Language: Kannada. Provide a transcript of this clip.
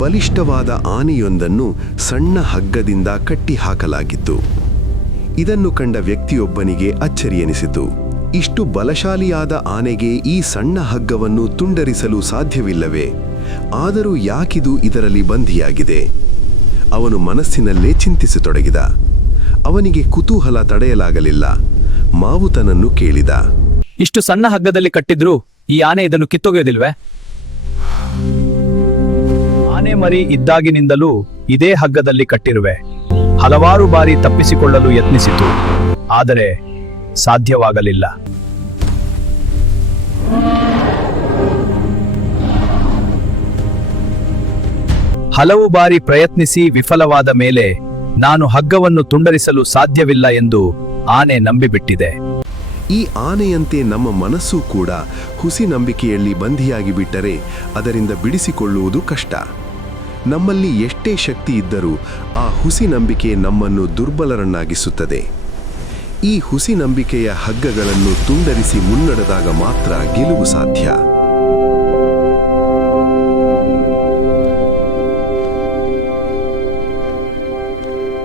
ಬಲಿಷ್ಠವಾದ ಆನೆಯೊಂದನ್ನು ಸಣ್ಣ ಹಗ್ಗದಿಂದ ಕಟ್ಟಿಹಾಕಲಾಗಿತ್ತು. ಇದನ್ನು ಕಂಡ ವ್ಯಕ್ತಿಯೊಬ್ಬನಿಗೆ ಅಚ್ಚರಿಯೆನಿಸಿತು. ಇಷ್ಟು ಬಲಶಾಲಿಯಾದ ಆನೆಗೆ ಈ ಸಣ್ಣ ಹಗ್ಗವನ್ನು ತುಂಡರಿಸಲು ಸಾಧ್ಯವಿಲ್ಲವೇ? ಆದರೂ ಯಾಕಿದು ಇದರಲ್ಲಿ ಬಂಧಿಯಾಗಿದೆ? ಅವನು ಮನಸ್ಸಿನಲ್ಲೇ ಚಿಂತಿಸತೊಡಗಿದ. ಅವನಿಗೆ ಕುತೂಹಲ ತಡೆಯಲಾಗಲಿಲ್ಲ. ಮಾವುತನನ್ನು ಕೇಳಿದ, ಇಷ್ಟು ಸಣ್ಣ ಹಗ್ಗದಲ್ಲಿ ಕಟ್ಟಿದ್ರೂ ಈ ಆನೆ ಇದನ್ನು ಕಿತ್ತೊಗೆಯೋದಿಲ್ವೇ? ಆನೆ ಮರಿ ಇದ್ದಾಗಿನಿಂದಲೂ ಇದೇ ಹಗ್ಗದಲ್ಲಿ ಕಟ್ಟಿರುವೆ. ಹಲವಾರು ಬಾರಿ ತಪ್ಪಿಸಿಕೊಳ್ಳಲು ಯತ್ನಿಸಿತು, ಆದರೆ ಸಾಧ್ಯವಾಗಲಿಲ್ಲ. ಹಲವು ಬಾರಿ ಪ್ರಯತ್ನಿಸಿ ವಿಫಲವಾದ ಮೇಲೆ ನಾನು ಹಗ್ಗವನ್ನು ತುಂಡರಿಸಲು ಸಾಧ್ಯವಿಲ್ಲ ಎಂದು ಆನೆ ನಂಬಿಬಿಟ್ಟಿದೆ. ಈ ಆನೆಯಂತೆ ನಮ್ಮ ಮನಸ್ಸು ಕೂಡ ಹುಸಿ ನಂಬಿಕೆಯಲ್ಲಿ ಬಂಧಿಯಾಗಿ ಬಿಟ್ಟರೆ ಅದರಿಂದ ಬಿಡಿಸಿಕೊಳ್ಳುವುದು ಕಷ್ಟ. ನಮ್ಮಲ್ಲಿ ಎಷ್ಟೇ ಶಕ್ತಿ ಇದ್ದರೂ ಆ ಹುಸಿ ನಂಬಿಕೆ ನಮ್ಮನ್ನು ದುರ್ಬಲರನ್ನಾಗಿಸುತ್ತದೆ. ಈ ಹುಸಿ ನಂಬಿಕೆಯ ಹಗ್ಗಗಳನ್ನು ತುಂಡರಿಸಿ ಮುನ್ನಡೆದಾಗ ಮಾತ್ರ ಗೆಲುವು ಸಾಧ್ಯ.